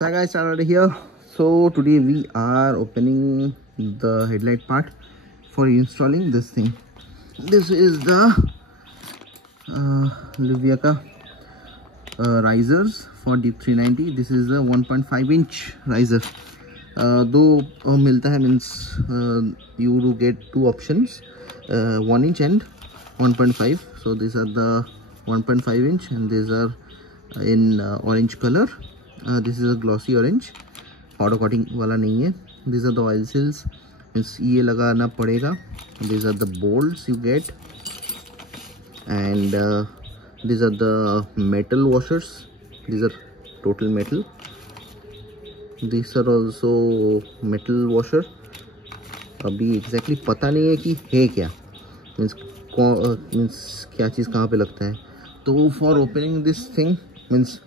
Hi guys, started here. So today we are opening the headlight part for installing this thing. This is the Livia ka risers for Deep 390. This is the 1.5 inch riser. दो मिलता है means you do get two options, 1 inch and 1.5. So these are the 1.5 inch and these are in orange color. This is a glossy orange, powder coating वाला नहीं है. These are the oil seals, means ये लगाना पड़ेगा. These are the bolts you get, and these are the metal washers. These are total metal. These are also metal washer. अभी exactly पता नहीं है कि है क्या, means क्या चीज़ कहाँ पे लगता है. तो for opening this thing means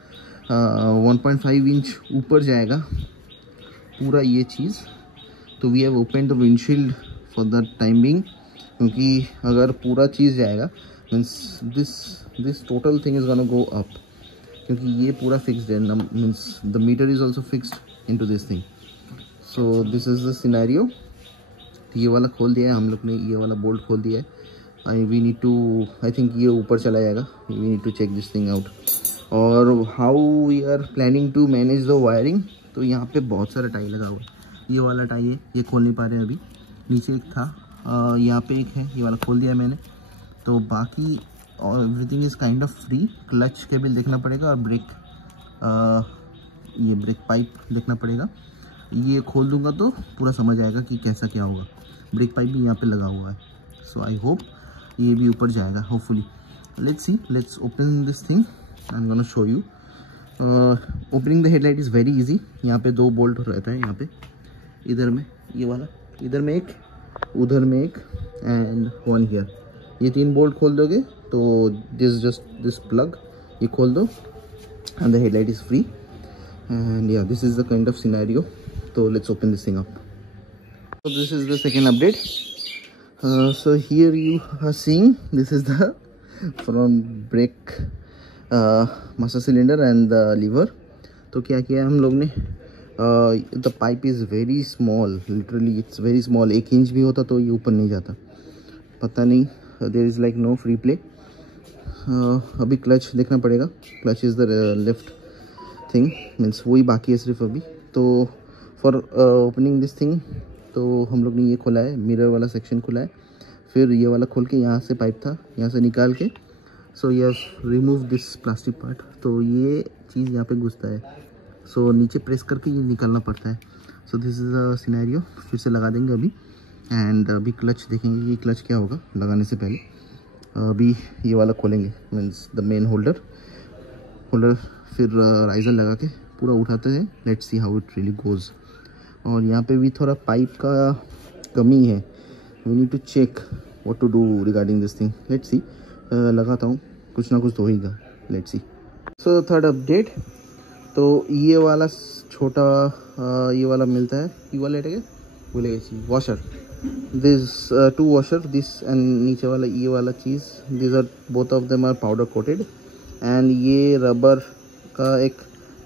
1.5 inch ऊपर जाएगा पूरा ये चीज़. तो we have open the windshield for the time being, क्योंकि अगर पूरा चीज़ जाएगा means this total thing is gonna go up, क्योंकि ये पूरा फिक्स्ड है. Means the meter is also fixed into this thing. So this is the scenario. ये वाला खोल दिया है हम लोग ने, ये वाला बोल्ट खोल दिया है. We need to, I think ये ऊपर चला जाएगा. We need to check this thing out. और how we are planning to manage the wiring. तो यहाँ पे बहुत सारा टाई लगा हुआ है. ये वाला टाई है, ये खोल नहीं पा रहे हैं अभी. नीचे एक था, यहाँ पे एक है, ये वाला खोल दिया मैंने. तो बाकी everything is kind of free. Clutch cable देखना पड़ेगा और ब्रेक, ये ब्रेक पाइप देखना पड़ेगा. ये खोल दूंगा तो पूरा समझ आएगा कि कैसा क्या होगा. ब्रेक पाइप भी यहाँ पे लगा हुआ है. सो आई होप ये भी ऊपर जाएगा hopefully. Let's see, let's open this thing. I'm gonna show you. Opening the headlight is very easy. यहाँ पे दो बोल्ट रहता है. यहाँ पे इधर में ये वाला, इधर में एक, उधर में एक, एंड वन हियर. ये तीन बोल्ट खोल दोगे तो दिस प्लग ये खोल दो and the headlight is free. And yeah, this is the kind of scenario. So let's open this thing up. So this is the second update. So here you are seeing this is the front brake master cylinder and the lever. तो क्या किया हम लोग ने, the pipe is very small, literally it's very small. 1 inch भी होता तो ये ऊपर नहीं जाता. पता नहीं, there is like no free play. अभी क्लच देखना पड़ेगा. Clutch is the left thing, means वही बाकी है सिर्फ अभी. तो फॉर ओपनिंग दिस थिंग तो हम लोग ने ये खोला है, मिरर वाला सेक्शन खुला है. फिर ये वाला खोल के, यहाँ से पाइप था, यहाँ से निकाल के. सो ये रिमूव दिस प्लास्टिक पार्ट. तो ये चीज़ यहाँ पे घुसता है. सो नीचे प्रेस करके ये निकालना पड़ता है. सो दिस इज़ अ सिनेरियो. फिर से लगा देंगे अभी. एंड अभी क्लच देखेंगे कि क्लच क्या होगा लगाने से पहले. अभी ये वाला खोलेंगे, मीन्स द मेन होल्डर. फिर राइजर लगा के पूरा उठाते हैं. Let's see how it really goes. और यहाँ पे भी थोड़ा पाइप का कमी है. We need to check what to do regarding this thing. Let's see. लगाता हूँ, कुछ ना कुछ तो होगा. Let's see. So third update. तो ये वाला छोटा ये वाला मिलता है. ये वाला बोलेगा washer. This 2 washer, this end नीचे वाला ये वाला चीज़. This are both of them are powder coated. And ये रबर का एक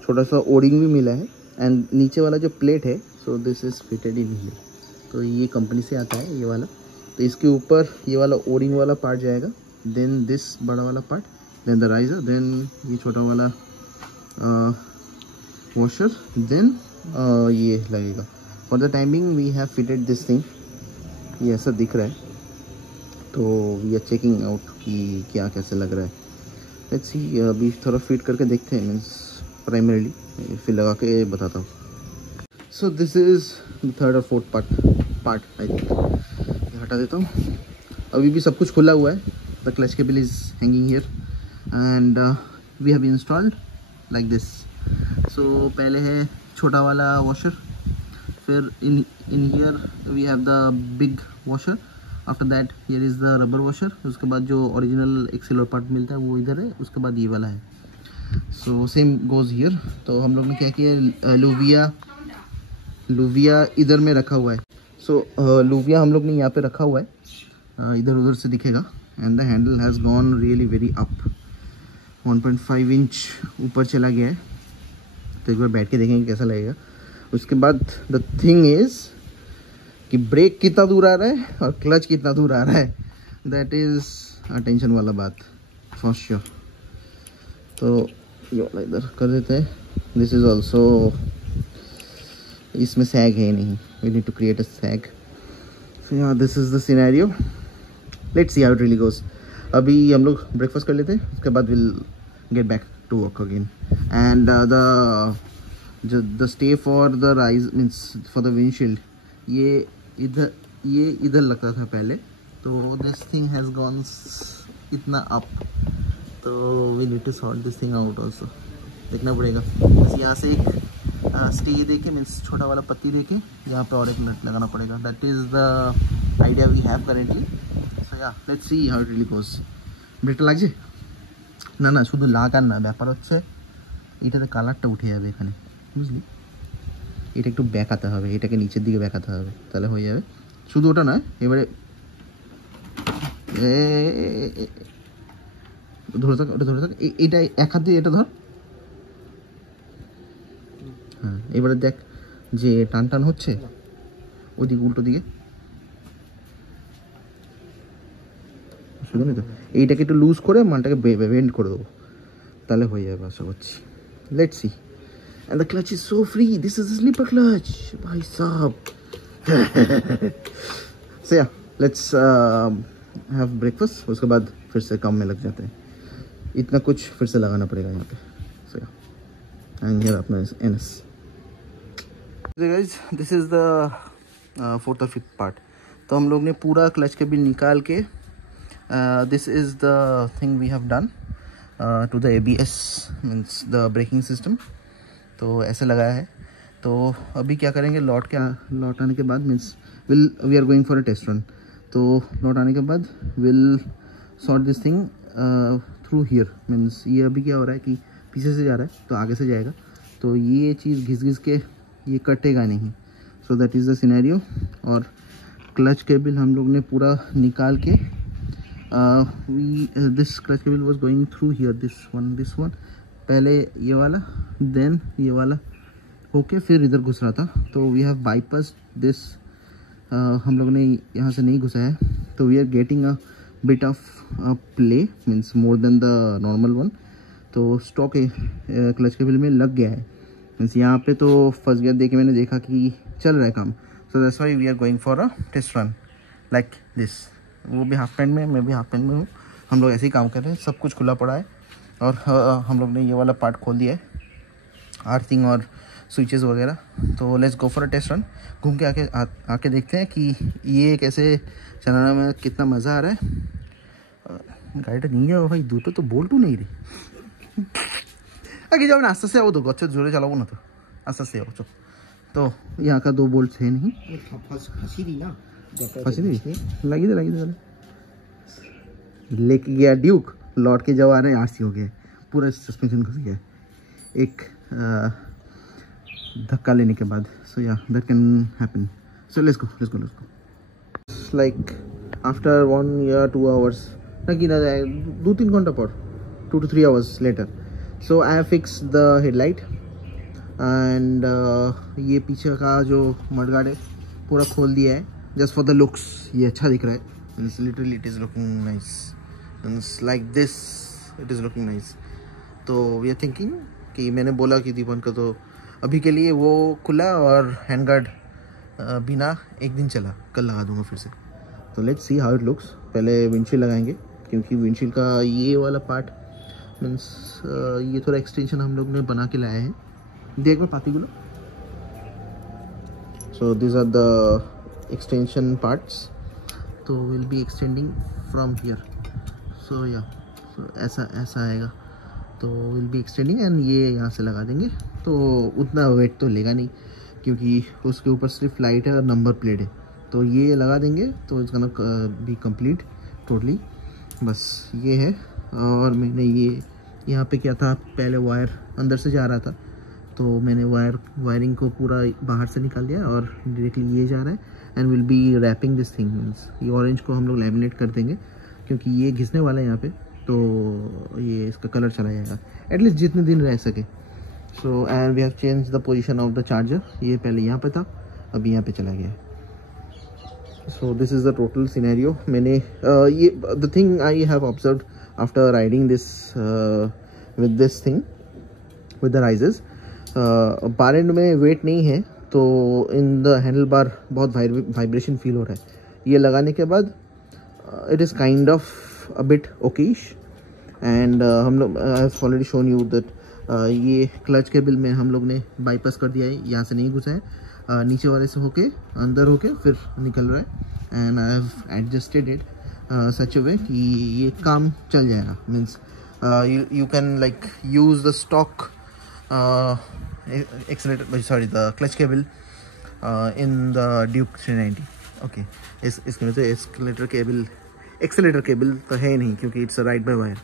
छोटा सा ओडिंग भी मिला है. एंड नीचे वाला जो प्लेट है, सो this is fitted in here. तो ये कंपनी से आता है ये वाला. तो इसके ऊपर ये वाला ओडिंग वाला पार्ट जाएगा. देन दिस बड़ा वाला part, then the riser, then ये छोटा वाला वॉशर, देन ये लगेगा. For the timing we have fitted this thing. ये ऐसा दिख रहा है. तो वी आर चेकिंग आउट कि क्या कैसे लग रहा है. Let's see. अभी थोड़ा फिट करके देखते हैं, मीन्स प्राइमरीली. फिर लगा के बताता हूँ. सो दिस इज़ द थर्ड और फोर्थ पार्ट आई थिंक. हटा देता हूँ. अभी भी सब कुछ खुला हुआ है. The clutch cable is hanging here and we have installed like this. So पहले है छोटा वाला washer. फिर in here we have the big washer. After that here is the rubber washer. उसके बाद जो original एक silver part मिलता है वो इधर है. उसके बाद ये वाला है. So same goes here. तो हम लोग ने क्या किया, लुविया इधर में रखा हुआ है. So लुविया हम लोग ने यहाँ पे रखा हुआ है. इधर उधर से दिखेगा. And the handle has gone really very up. 1.5 inch ऊपर चला गया है. तो एक बार बैठ के देखेंगे कैसा लगेगा। उसके बाद द थिंग इज़ कि ब्रेक कितना दूर आ रहा है और क्लच कितना दूर आ रहा है, दैट इज़ अटेंशन वाला बात फॉर श्योर। तो ये वाला इधर कर देते हैं। दिस इज़ ऑल्सो, इसमें सैग है नहीं, we need to create a sag. So yeah this is the scenario, let's see how it really goes. अभी हम लोग ब्रेकफास्ट कर लेते हैं, उसके बाद will get back to work again. And the stay for the rise means for the windshield, ये इधर लगता था पहले, तो दिस थिंग हैज़ गॉन इतना अप, तो we need to sort this thing out also. देखना पड़ेगा, बस यहाँ से एक स्टे देके मीन्स छोटा वाला पत्ती देके यहाँ पे और एक नट लगाना पड़ेगा। That is the idea we have currently. So yeah let's see how it really goes. ব্রেকটা লাগছে না? না, শুধু লাগার না, ব্যাপার হচ্ছে এটাতে কালারটা উঠে যাবে এখানে, বুঝলি? এটা একটু ব্যাকাতে হবে, এটাকে নিচের দিকে ব্যাকাতে হবে, তাহলে হয়ে যাবে। শুধু ওটা নয়, এবারে ধরে থাক, ওটা ধরে থাক, এইটা এক হাত দিয়ে এটা ধর। হ্যাঁ, এবারে দেখ যে টান টান হচ্ছে ওদিকে, উল্টো দিকে, শুধু তো এইটাকে একটু লুজ করে মালটাকে বেন্ড করে দেবো, তাহলে হয়ে যাবে আশা করছি। Let's see. And the clutch is so free, this is slipper clutch भाई साहब। सो या लेट्स हैव ब्रेकफास्ट, उसके बाद फिर से काम में लग जाते हैं। इतना कुछ फिर से लगाना पड़ेगा यहाँ पे। सो या एंड हियर अपना NS guys, this is the fourth और फिफ्थ पार्ट। तो हम लोग ने पूरा क्लच के बिल निकाल के this is the thing we have done to the ABS means the braking system. तो ऐसे लगाया है। तो अभी क्या करेंगे, लौट आने के बाद means we are going for a test run. तो लौट आने के बाद will sort this thing through here. Means ये अभी क्या हो रहा है कि पीछे से जा रहा है तो आगे से जाएगा, तो ये चीज़ घिस के ये कटेगा नहीं। So that is the scenario. और क्लच केबल हम लोग ने पूरा निकाल के this clutch cable was going through here, this one पहले ये वाला, देन ये वाला होके फिर इधर घुस रहा था। तो वी हैव बाईपास दिस, हम लोग ने यहाँ से नहीं घुसा है। तो we are getting a bit of play means more than the normal one. तो स्टॉक क्लच केबल में लग गया है, मीन्स यहाँ पे तो फंस गया। देख के मैंने देखा कि चल रहा है काम। So that's why we are going for a test run like this. वो भी हाफ पैंट में, मैं भी हाफ पैंट में हूँ, हम लोग ऐसे ही काम कर रहे हैं। सब कुछ खुला पड़ा है और हम लोग ने ये वाला पार्ट खोल दिया है, आर्थिंग और स्विचेस वगैरह। तो let's go for a test run. घूम के आके देखते हैं कि ये कैसे चलाने में कितना मज़ा आ रहा है। गाड़ीটা নিয়ে যাবো ভাই, দুটো তো বল্টু নেই রে। আগে যাবো না, আস্তে আস্তে যাবো, তো গচ্ছের জোরে চালাবো না, তো আস্তে আস্তে যাবো। तो यहाँ का 2 बोल्ट है नहीं, फांसी दी ना, फांसी दी लगी दे लेके गया ड्यूक। लौट के जब आ रहे हैं RC हो गया, पूरा सस्पेंशन घुस गया एक धक्का लेने के बाद। सो या that can happen. So let's go like after 1 या 2 आवर्स ना गिना जाए, 2-3 घंटा पर 2 to 3 hours later. So I have fixed the headlight and ये पीछे का जो मडगार्ड है पूरा खोल दिया है, जस्ट फॉर द लुक्स। ये अच्छा दिख रहा है, literally it is looking nice, like this it is looking nice. तो वी आर थिंकिंग कि मैंने बोला कि दीपन का तो अभी के लिए वो खुला और हैंडगार्ड बिना एक दिन चला, कल लगा दूंगा फिर से। तो let's see how it looks. पहले विंडशील्ड लगाएंगे, क्योंकि विंडशील्ड का ये वाला पार्ट मीन्स ये थोड़ा एक्सटेंशन हम लोग ने बना के लाया है। देख में पातीगुलो। So this are the extension parts. तो will be extending from here. So yeah ऐसा आएगा। तो विल बी एक्सटेंडिंग एंड ये यहाँ से लगा देंगे। तो उतना वेट तो लेगा नहीं, क्योंकि उसके ऊपर सिर्फ लाइट है और नंबर प्लेट है। तो ये लगा देंगे तो it's gonna be complete totally. बस ये है। और मैंने ये यहाँ पे क्या था, पहले वायर अंदर से जा रहा था, तो मैंने वायरिंग को पूरा बाहर से निकाल दिया और डायरेक्टली ये जा रहा है। And will be wrapping this thing means ये ऑरेंज को हम लोग लैमिनेट कर देंगे, क्योंकि ये घिसने वाला है यहाँ पे, तो ये इसका कलर चला जाएगा एटलीस्ट जितने दिन रह सके। So and we have change the position of the charger. ये पहले यहाँ पे था, अभी यहाँ पे चला गया. सो this is the total scenario. मैंने ये the thing I have observed after riding this with this thing with the rises, bar and में वेट नहीं है तो इन द हैंडल बार बहुत वाइब्रेशन फील हो रहा है. ये लगाने के बाद it is kind of a bit Okesh. And हम लोग I have already shown you that ये क्लच केबल में हम लोग ने बाईपास कर दिया है, यहाँ से नहीं घुसा है, नीचे वाले से होके अंदर होके फिर निकल रहा है. And I have adjusted it such a way कि ये काम चल जाएगा. Means you can like use the stock accelerator, sorry, the clutch cable in the Duke 390. okay, इसमें तो एक्सेलेटर केबल तो है नहीं क्योंकि it's right by wire.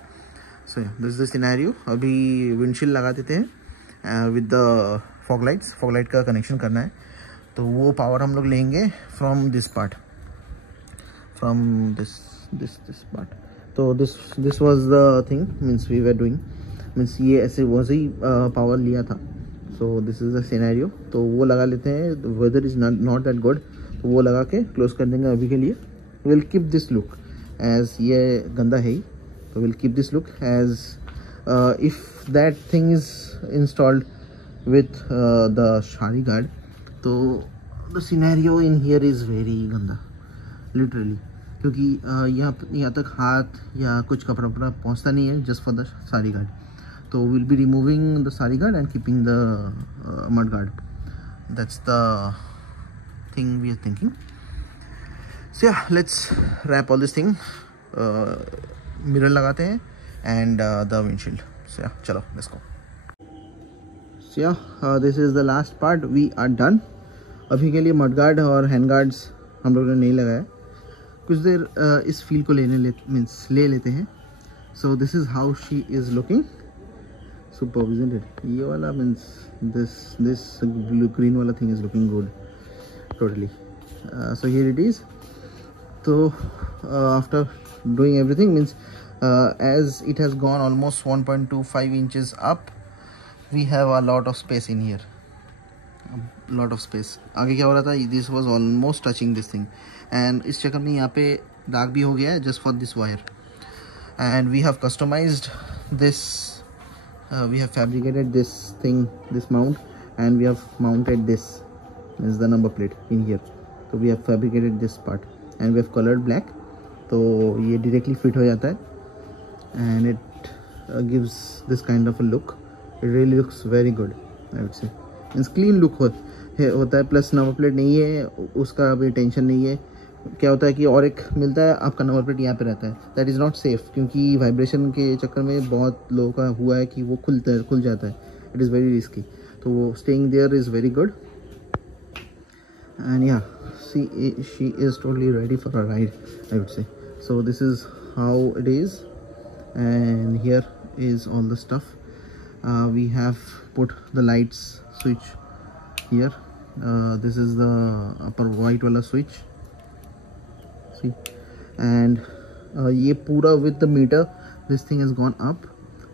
So this is the scenario. अभी विंडशील्ड लगा देते हैं विद द फॉग लाइट का कनेक्शन करना है, तो वो पावर हम लोग लेंगे from this part, from this part. तो this was the thing means we were doing. Means ये ऐसे वैसे ही पावर लिया था. So this is the scenario. तो वो लगा लेते हैं. Weather is not that good, तो वो लगा के क्लोज कर देंगे अभी के लिए. Will keep this look as, ये गंदा है ही, तो will keep this look as if that thing is installed with the sari guard. तो the scenario in here is very गंदा लिटरली, क्योंकि यहाँ तक हाथ या कुछ कपड़ा वपड़ा पहुँचता नहीं है just for the sari guard. तो will be removing the sari guard and keeping the mud guard. That's the thing we are thinking. So yeah let's wrap all this thing. Mirror लगाते हैं एंड द विंडशील्ड. सो या चलो let's go. So yeah this is the last part. We are done. अभी के लिए mud guard और hand guards हम लोगों ने नहीं लगाया. कुछ देर इस फील को ले लेते हैं. So this is how she is looking. Super isn't it? ये वाला मीन्स दिस ब्लू ग्रीन वाला thing is looking good totally. So here it is. तो after doing everything means as it has gone almost 1.25 inches up, we have a lot of space in here. Lot of space. आगे क्या हो रहा था, this was almost touching this thing and इस चक्कर में यहाँ पे दाग भी हो गया है just for this wire. And we have customized this, we have fabricated this thing, this mount, and we have mounted this means the number plate in here. तो we have fabricated this part and we have coloured black. तो ये directly fit हो जाता है and it gives this kind of a look. It really looks very good I would say. Means clean look होता है. Plus number plate नहीं है, उसका अभी टेंशन नहीं है. क्या होता है कि और एक मिलता है, आपका नंबर प्लेट यहाँ पे रहता है. दैट इज़ नॉट सेफ, क्योंकि वाइब्रेशन के चक्कर में बहुत लोगों का हुआ है कि वो खुल जाता है. It is very risky. तो वो staying there is very good. And yeah she is totally ready for a ride I would say. So this is how it is and here is all the stuff. We have put the lights switch here. This is the upper white wala switch, see, and ये पूरा with the meter this thing has gone up.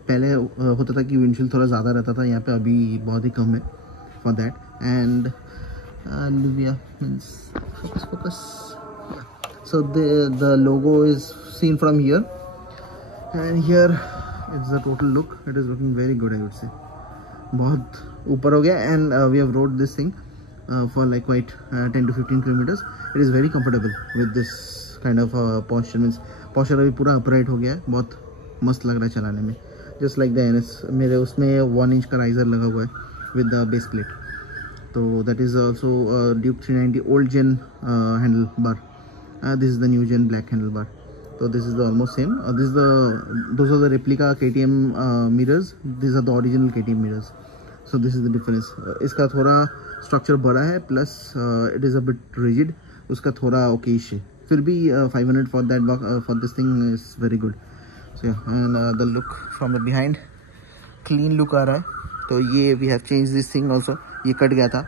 पहले होता था कि windshield थोड़ा ज़्यादा रहता था यहाँ पे, अभी बहुत ही कम है for that. And Livia means focus. So the logo is seen from here, and here it's the total look. It is looking very good I would say. बहुत ऊपर हो गया. And we have rode this thing for like quite 10 to 15 kilometers. It is very comfortable with this kind of posture. Means posture अभी पूरा upright हो गया है. बहुत मस्त लग रहा है चलाने में. Just like the NS, मेरे उसमें 1 inch का riser लगा हुआ है with the base plate. तो that is also Duke 390 old gen handlebar. This is the new gen black handlebar. So this is the almost same. Those are the replica KTM mirrors. These are the original KTM mirrors. So this is the difference. इसका थोड़ा structure बड़ा है, plus it is a bit rigid. उसका थोड़ा okayish है. फिर भी 500 for that for this thing is very good. So yeah, and the look from the behind, clean look आ रहा है. तो ये we have changed this thing also. ये कट गया था.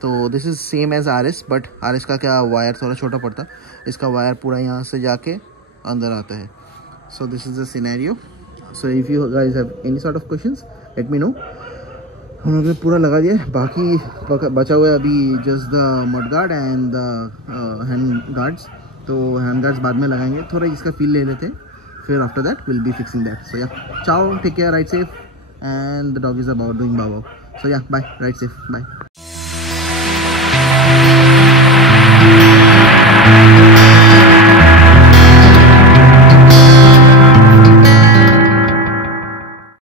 तो this is same as RS, but RS का क्या वायर थोड़ा छोटा पड़ता. इसका वायर पूरा यहाँ से जाके अंदर आता है. So this is the scenario. So if you guys have any sort of questions, let me know. हम लोग ने पूरा लगा दिया, बाकी बचा हुआ है अभी just the mud guard and the hand guards. तो हैंड गार्ड्स बाद में लगाएंगे, थोड़ा इसका फील ले लेते हैं, फिर after that will be fixing that. So yeah ciao, take care, ride safe, and the dog is about doing bow. So या बाय, राइड सेफ, बाय।